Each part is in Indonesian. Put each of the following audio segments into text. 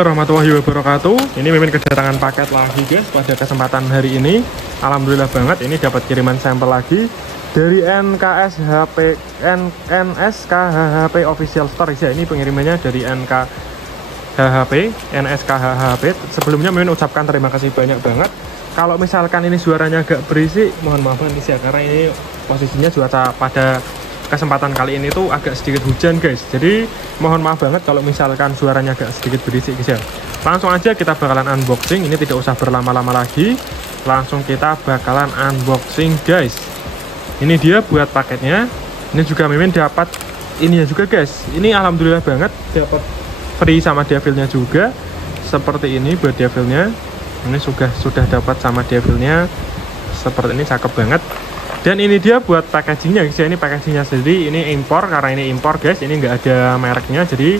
warahmatullahi wabarakatuh. Ini Mimin kedatangan paket lagi guys pada kesempatan hari ini. Alhamdulillah banget ini dapat kiriman sampel lagi dari NSKHHP Official Store ya. Ini pengirimannya dari NSKHHP. Sebelumnya Mimin ucapkan terima kasih banyak banget. Kalau misalkan ini suaranya agak berisik, mohon maaf nanti ya, karena ini posisinya cuaca pada kesempatan kali ini tuh agak sedikit hujan guys, jadi mohon maaf banget kalau misalkan suaranya agak sedikit berisik guys ya. Langsung aja kita bakalan unboxing, ini tidak usah berlama-lama lagi, langsung kita bakalan unboxing guys. Ini dia buat paketnya. Ini juga Mimin dapat ini ya juga guys, ini alhamdulillah banget dapat free sama devilnya juga. Seperti ini buat devilnya, ini sudah dapat sama devilnya, seperti ini, cakep banget. Dan ini dia buat packagingnya guys ya, ini packagingnya sendiri, ini impor, karena ini impor guys, ini nggak ada mereknya, jadi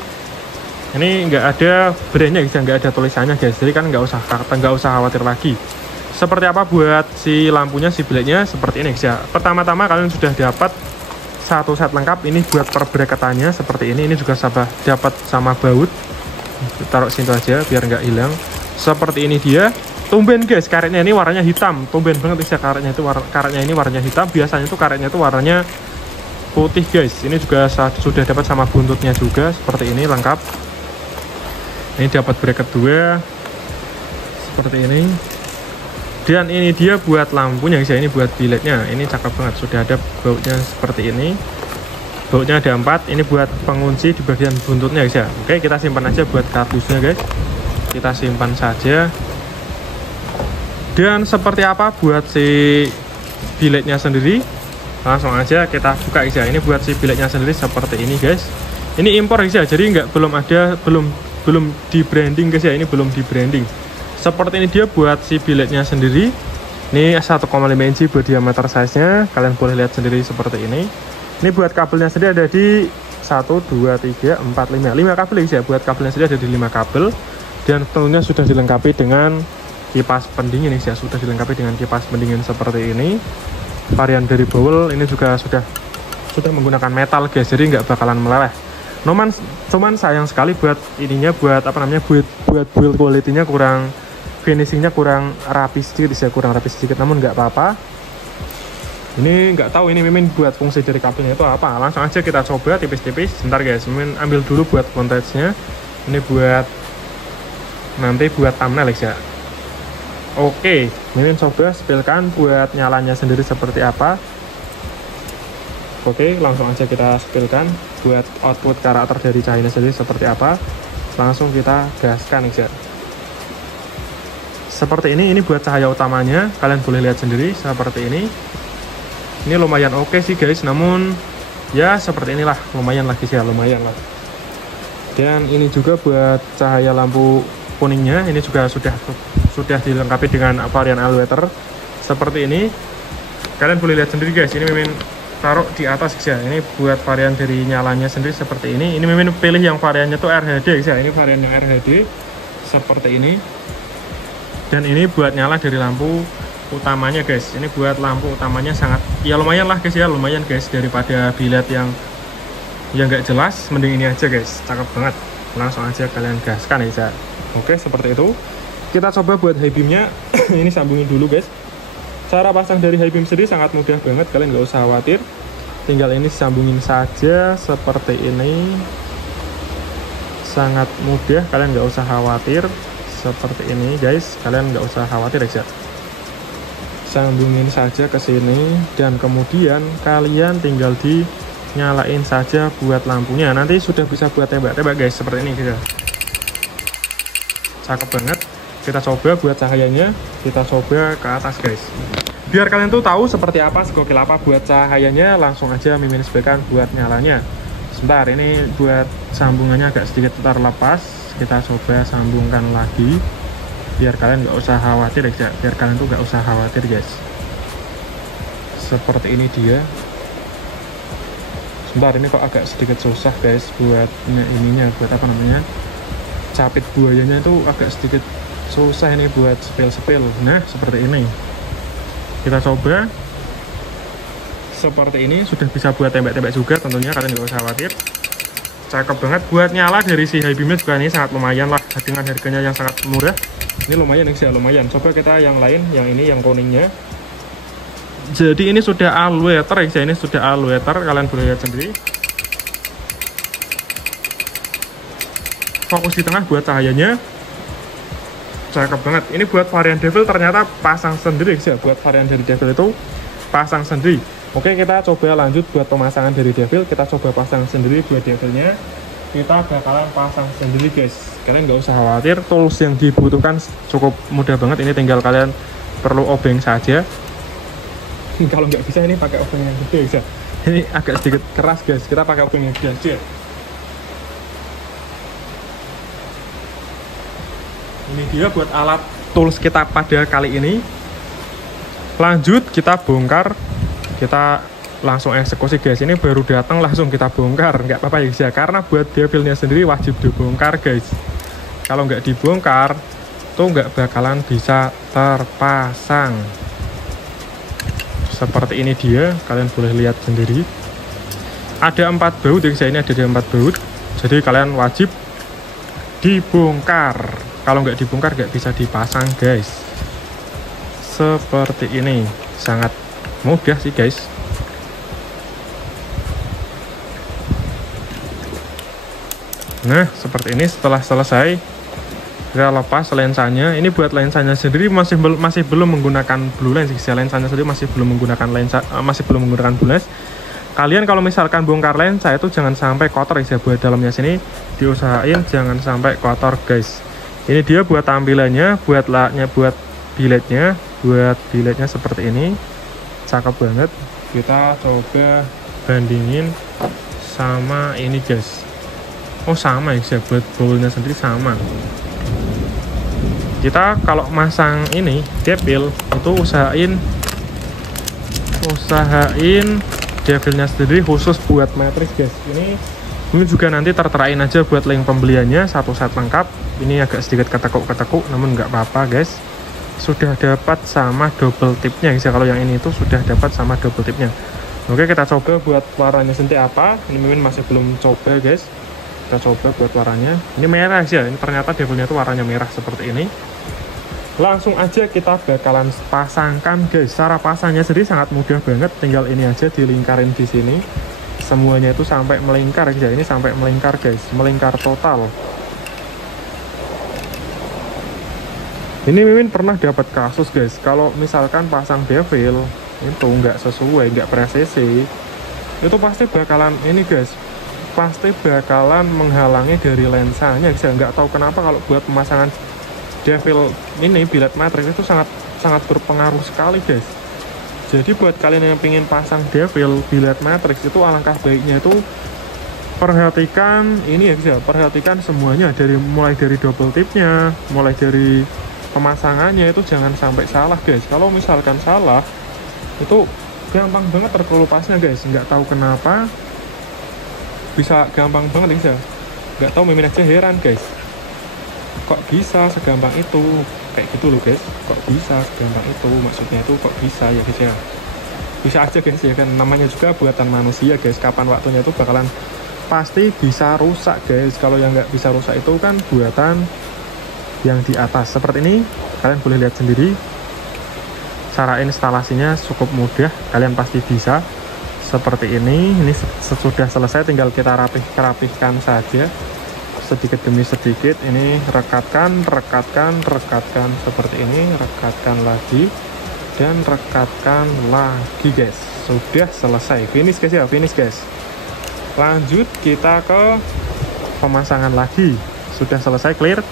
ini nggak ada brandnya guys, nggak ada tulisannya guys, jadi kan nggak usah khawatir lagi. Seperti apa buat si lampunya, si biletnya, seperti ini guys ya. Pertama-tama kalian sudah dapat satu set lengkap, ini buat per bracketannya seperti ini juga dapat sama baut, taruh situ aja biar nggak hilang. Seperti ini dia. Tumben guys, karetnya ini warnanya hitam, tumben banget ya, karetnya ini warnanya hitam. Biasanya itu karetnya itu warnanya putih guys. Ini juga sudah dapat sama buntutnya juga, seperti ini lengkap. Ini dapat bracket 2 seperti ini. Dan ini dia buat lampunya guys ya, ini buat biletnya, ini cakep banget, sudah ada bautnya seperti ini. Bautnya ada 4, ini buat pengunci di bagian buntutnya guys ya. Oke, kita simpan aja buat kardusnya guys, kita simpan saja. Dan seperti apa buat si biletnya sendiri, langsung aja kita buka guys ya. Ini buat si biletnya sendiri seperti ini guys. Ini impor guys ya, jadi belum di branding guys ya, ini belum di branding. Seperti ini dia buat si biletnya sendiri. Ini 1,5 inci buat diameter size nya, kalian boleh lihat sendiri seperti ini. Ini buat kabelnya sendiri ada di 1, 2, 3, 4, 5 kabel guys ya. Buat kabelnya sendiri ada di 5 kabel. Dan tentunya sudah dilengkapi dengan kipas pendingin ya, sudah dilengkapi dengan kipas pendingin seperti ini. Varian dari bowl ini juga sudah menggunakan metal guys, jadi nggak bakalan meleleh. Cuman sayang sekali buat ininya, buat build quality-nya kurang, finishingnya kurang rapi sedikit ya, namun nggak apa-apa. Ini nggak tahu ini Mimin buat fungsi dari kabelnya itu apa. Langsung aja kita coba tipis-tipis. Bentar guys, Mimin ambil dulu buat konteksnya. Ini buat nanti buat thumbnail ya. Oke, Mimin coba spilkan buat nyalanya sendiri seperti apa. Oke, langsung aja kita spilkan buat output karakter dari cahayanya sendiri seperti apa. Langsung kita gaskan ya. Seperti ini buat cahaya utamanya, kalian boleh lihat sendiri seperti ini. Ini lumayan oke sih guys, namun ya seperti inilah, lumayan lah guys ya, lumayan lah. Dan ini juga buat cahaya lampu kuningnya, ini juga sudah dilengkapi dengan varian elevator seperti ini. Kalian boleh lihat sendiri guys, ini Mimin taruh di atas guys ya. Ini buat varian dari nyalanya sendiri seperti ini. Ini Mimin pilih yang variannya tuh RHD guys ya. Ini varian yang RHD seperti ini. Dan ini buat nyala dari lampu utamanya guys. Ini buat lampu utamanya sangat ya lumayan lah guys ya, lumayan guys, daripada bilet yang nggak jelas, mending ini aja guys, cakep banget. Langsung aja kalian gaskan ya. Oke, seperti itu. Kita coba buat high beamnya. Ini sambungin dulu guys. Cara pasang dari high beam sendiri sangat mudah banget, kalian nggak usah khawatir. Tinggal ini sambungin saja seperti ini. Sangat mudah, kalian nggak usah khawatir. Seperti ini guys, kalian nggak usah khawatir ya. Sambungin saja ke sini dan kemudian kalian tinggal dinyalain saja buat lampunya. Nanti sudah bisa buat tembak-tembak guys, seperti ini guys. Cakep banget. Kita coba buat cahayanya, kita coba ke atas guys, biar kalian tuh tahu seperti apa, segokil apa buat cahayanya. Langsung aja Mimin spilkan buat nyalanya. Sebentar, ini buat sambungannya agak sedikit terlepas, kita coba sambungkan lagi biar kalian nggak usah khawatir ya, biar kalian tuh nggak usah khawatir guys. Seperti ini dia. Sebentar, ini kok agak sedikit susah guys buat ininya, buat apa namanya, capit buayanya itu agak sedikit susah ini buat spil-spil. Nah seperti ini, kita coba seperti ini, sudah bisa buat tembak-tembak juga tentunya, kalian nggak usah khawatir. cakep banget. Buat nyala dari si high beamnya juga ini sangat lumayan lah, dengan harganya yang sangat murah. Ini lumayan ya, lumayan. Coba kita yang lain, yang ini yang kuningnya. Jadi ini sudah alwater ya, ini sudah alwater, kalian boleh lihat sendiri. Fokus di tengah buat cahayanya, cakep banget. Ini buat varian devil ternyata pasang sendiri ya, buat varian dari devil itu pasang sendiri. Oke, kita coba lanjut buat pemasangan dari devil. Kita coba pasang sendiri buat devilnya. Kita bakalan pasang sendiri guys. Kalian nggak usah khawatir, tools yang dibutuhkan cukup mudah banget. Ini tinggal kalian perlu obeng saja. Kalau nggak bisa ini pakai obeng yang gede bisa. Ini agak sedikit keras guys, kita pakai obeng yang gede aja. Ini dia buat alat tools kita pada kali ini. Lanjut kita bongkar, kita langsung eksekusi guys. Ini baru datang langsung kita bongkar, nggak apa-apa ya, karena buat devilnya sendiri wajib dibongkar guys. Kalau nggak dibongkar tuh nggak bakalan bisa terpasang. Seperti ini dia, kalian boleh lihat sendiri. Ada 4 baut ya guys, ini ada 4 baut. Jadi kalian wajib dibongkar. Kalau nggak dibongkar nggak bisa dipasang guys. Seperti ini, sangat mudah sih guys. Nah seperti ini. Setelah selesai kita lepas lensanya. Ini buat lensanya sendiri masih belum menggunakan blue lens. Lensanya sendiri masih belum menggunakan blue lens. Kalian kalau misalkan bongkar lensa itu jangan sampai kotor ya, buat dalamnya sini diusahain jangan sampai kotor guys. Ini dia buat tampilannya, buat laknya, buat biletnya seperti ini, cakep banget. Kita coba bandingin sama ini guys. Oh sama ya, buat bowlnya sendiri sama. Kita kalau masang ini devil itu usahain devilnya sendiri khusus buat matriks guys. Ini juga nanti terterain aja buat link pembeliannya, satu set lengkap. Ini agak sedikit ketekuk namun nggak apa-apa guys. Sudah dapat sama double tipnya guys. Kalau yang ini itu sudah dapat sama double tipnya. Oke, kita coba buat warnanya sendiri apa. Ini Mimin masih belum coba guys. Kita coba buat warnanya. Ini merah sih ya. Ini ternyata devilnya itu warnanya merah seperti ini. Langsung aja kita bakalan pasangkan guys. Cara pasangnya sendiri sangat mudah banget. Tinggal ini aja dilingkarin di sini. Semuanya itu sampai melingkar guys. Ini sampai melingkar guys. Melingkar total. Ini Mimin pernah dapat kasus guys, kalau misalkan pasang devil itu nggak sesuai, nggak presisi, itu pasti bakalan ini guys, pasti bakalan menghalangi dari lensanya guys. Nggak tahu kenapa kalau buat pemasangan devil ini biled matrix itu sangat berpengaruh sekali guys. Jadi buat kalian yang pengen pasang devil biled matrix itu alangkah baiknya itu perhatikan ini ya guys, perhatikan semuanya, mulai dari double tipnya, mulai dari pemasangannya itu jangan sampai salah guys. Kalau misalkan salah itu gampang banget terkelupasnya guys. Nggak tahu kenapa bisa gampang banget guys ya. Nggak tahu, Mimin aja heran guys, kok bisa segampang itu, kayak gitu loh guys. Kok bisa segampang itu, maksudnya itu kok bisa ya guys ya. Bisa aja guys ya kan, namanya juga buatan manusia guys. Kapan waktunya itu bakalan pasti bisa rusak guys. Kalau yang nggak bisa rusak itu kan buatan yang di atas. Seperti ini, kalian boleh lihat sendiri. Cara instalasinya cukup mudah, kalian pasti bisa. Seperti ini sudah selesai, tinggal kita rapihkan saja sedikit demi sedikit. Ini rekatkan seperti ini, rekatkan lagi dan rekatkan lagi guys. Sudah selesai, finish guys ya, finish guys. Lanjut kita ke pemasangan lagi. Sudah selesai, clear.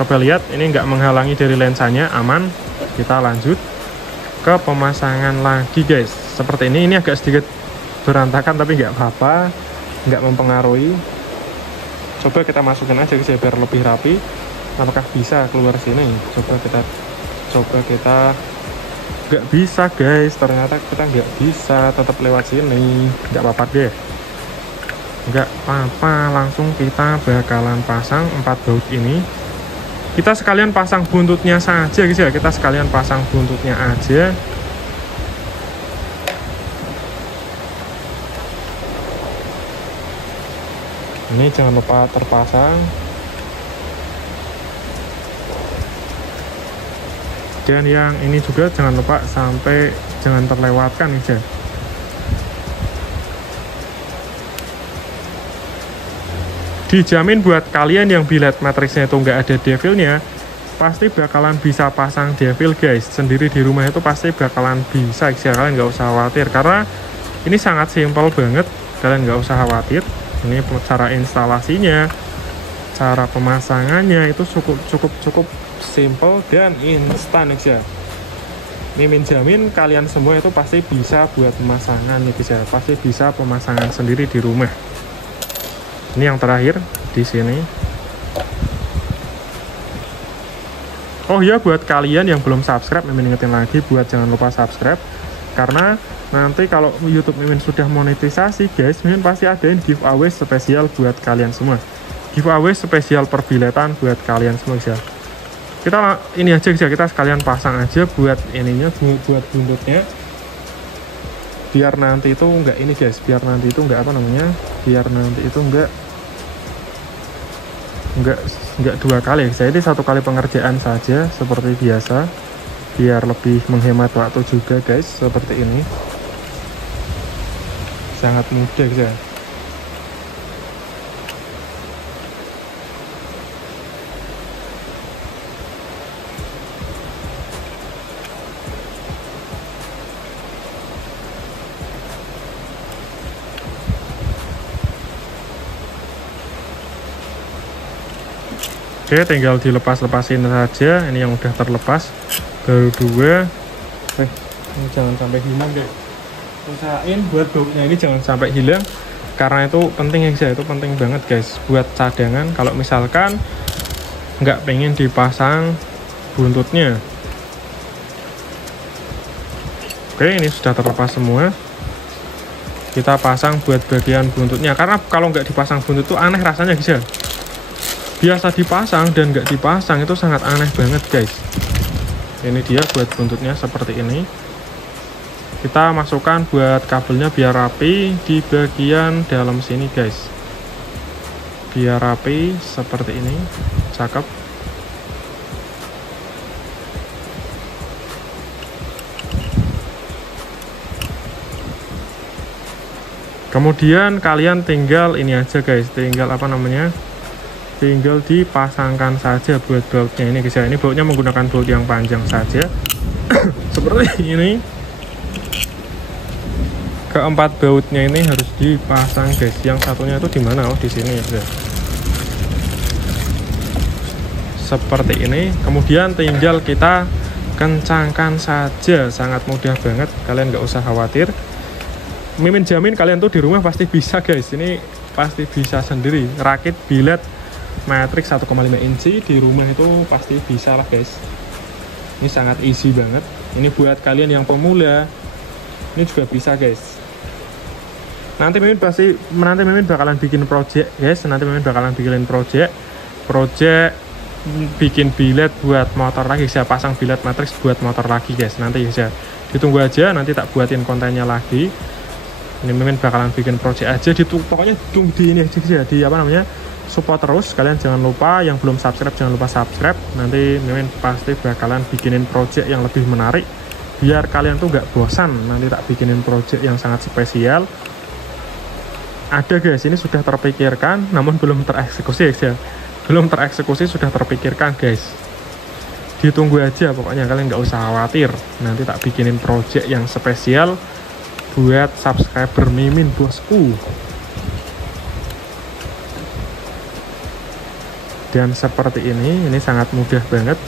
Coba lihat, ini nggak menghalangi dari lensanya, aman. Kita lanjut ke pemasangan lagi guys. Seperti ini agak sedikit berantakan tapi nggak apa-apa, nggak mempengaruhi. Coba kita masukin aja guys biar lebih rapi. Apakah bisa keluar sini? Coba kita nggak bisa guys, ternyata kita nggak bisa, tetap lewat sini. Nggak apa-apa deh, nggak apa-apa. Langsung kita bakalan pasang 4 baut ini. Kita sekalian pasang buntutnya saja guys ya, kita sekalian pasang buntutnya aja. Ini jangan lupa terpasang. Dan yang ini juga jangan lupa sampai jangan terlewatkan ya. Dijamin buat kalian yang billet matriksnya itu nggak ada devilnya, pasti bakalan bisa pasang devil guys. Sendiri di rumah itu pasti bakalan bisa ya, kalian nggak usah khawatir. Karena ini sangat simpel banget, kalian nggak usah khawatir. Ini cara instalasinya, cara pemasangannya itu cukup simple dan instan ya. Mimin jamin kalian semua itu pasti bisa buat pemasangan nih guys ya, pasti bisa pemasangan sendiri di rumah. Ini yang terakhir di sini. Oh ya, buat kalian yang belum subscribe, Mimin ingetin lagi buat jangan lupa subscribe. Karena nanti kalau YouTube Mimin sudah monetisasi guys, Mimin pasti adain giveaway spesial buat kalian semua. Giveaway spesial perbiletan buat kalian semua ya. Kita ini aja ya, kita sekalian pasang aja buat ininya, buat buntutnya. Biar nanti itu enggak ini guys, biar nanti itu enggak apa namanya, biar nanti itu enggak dua kali. Saya ini satu kali pengerjaan saja seperti biasa, biar lebih menghemat waktu juga guys. Seperti ini sangat mudah ya. Oke, tinggal dilepas-lepasin saja. Ini yang udah terlepas baru dua. Ini jangan sampai hilang guys. Usahain buat bautnya ini jangan sampai hilang, karena itu penting ya, itu penting banget guys buat cadangan kalau misalkan nggak pengen dipasang buntutnya. Oke, ini sudah terlepas semua. Kita pasang buat bagian buntutnya, karena kalau nggak dipasang buntut itu aneh rasanya guys ya. Biasa dipasang dan nggak dipasang itu sangat aneh banget guys. Ini dia buat buntutnya seperti ini. Kita masukkan buat kabelnya biar rapi di bagian dalam sini guys, biar rapi seperti ini. Cakep. Kemudian kalian tinggal ini aja guys, tinggal apa namanya, tinggal dipasangkan saja buat bautnya ini guys ya. Ini bautnya menggunakan baut yang panjang saja seperti ini. Keempat bautnya ini harus dipasang guys. Yang satunya itu di mana? Oh, di sini ya guys. Seperti ini. Kemudian tinggal kita kencangkan saja, sangat mudah banget, kalian nggak usah khawatir. Mimin jamin kalian tuh di rumah pasti bisa guys. Ini pasti bisa sendiri. Rakit billet matriks 1,5 inci di rumah itu pasti bisa lah guys. Ini sangat easy banget. Ini buat kalian yang pemula, ini juga bisa guys. Nanti Mimin bakalan bikin project guys. Nanti Mimin bakalan bikin project bikin billet buat motor lagi. Saya pasang billet matriks buat motor lagi guys. Nanti ya, ditunggu aja, nanti tak buatin kontennya lagi. Ini Mimin bakalan bikin project aja, pokoknya tunggu di ini aja ya, di apa namanya, support terus. Kalian jangan lupa, yang belum subscribe jangan lupa subscribe. Nanti Mimin pasti bakalan bikinin project yang lebih menarik biar kalian tuh nggak bosan. Nanti tak bikinin project yang sangat spesial. Ada guys, ini sudah terpikirkan namun belum tereksekusi ya. Belum tereksekusi, sudah terpikirkan guys. Ditunggu aja pokoknya, kalian nggak usah khawatir. Nanti tak bikinin project yang spesial buat subscriber Mimin bosku. Dan seperti ini sangat mudah banget.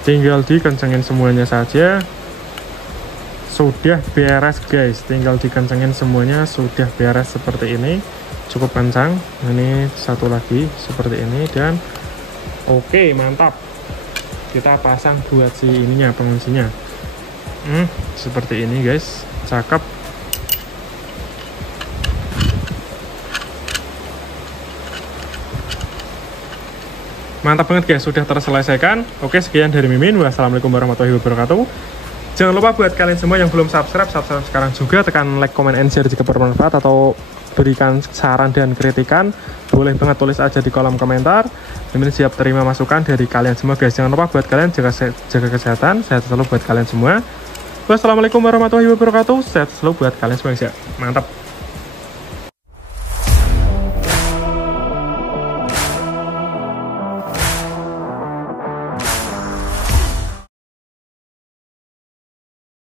Tinggal dikencengin semuanya saja, sudah beres guys. Tinggal dikencengin semuanya, sudah beres seperti ini. Cukup kencang. Ini satu lagi seperti ini dan oke, mantap. Kita pasang buat si ininya, penguncinya. Seperti ini guys, cakep. Mantap banget guys, sudah terselesaikan. Oke, sekian dari Mimin. Wassalamualaikum warahmatullahi wabarakatuh. Jangan lupa buat kalian semua yang belum subscribe sekarang juga, tekan like, comment, and share jika bermanfaat, atau berikan saran dan kritikan boleh banget, tulis aja di kolom komentar. Mimin siap terima masukan dari kalian semua guys. Jangan lupa buat kalian jaga kesehatan, sehat selalu buat kalian semua. Wassalamualaikum warahmatullahi wabarakatuh. Sehat selalu buat kalian semua guys ya. Mantap.